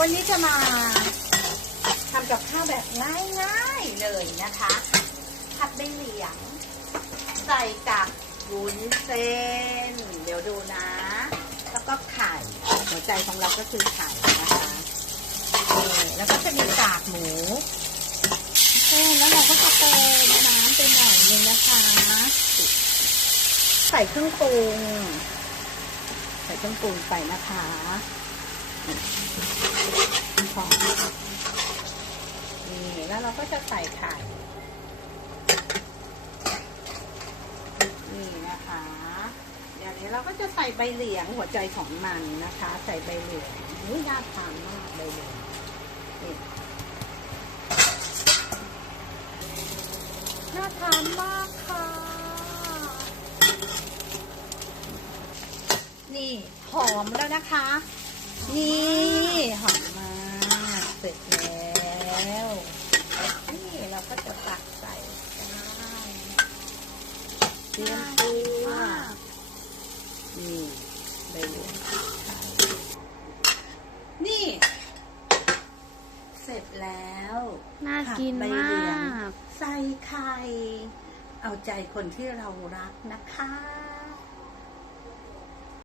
วันนี้จะมาทำกับข้าวแบบง่ายๆเลยนะคะผัดใบเหลียง ใส่กับวุ้นเส้น เดี๋ยวดูนะ แล้วก็ไข่หัวใจของเราก็คือไข่นะคะแล้วก็จะมีกากหมูเส้นแล้วเราก็จะเติมน้ำไปหน่อยนึงนะคะ ใส่เครื่องปรุงใส่เครื่องปรุงไปนะคะ พอนี่แล้วเราก็จะใส่ไข่นี่นะคะอย่างนี้เราก็จะใส่ใบเหลียงหัวใจของมันนะคะ ใส่ใบเหลียงนี่น่าทานมากใบเหลียงนี่น่าทานมากค่ะ นี่หอมแล้วนะคะ นี่หอมมากเสร็จ แล้วนี่เราก็จะตักใส่ได้เตรียมตัวนี่ใบเหลียงไข่นี่ เสร็จแล้วน่ากินผัดใบมาเหลียงกใส่ไข่เอาใจคนที่เรารักนะคะ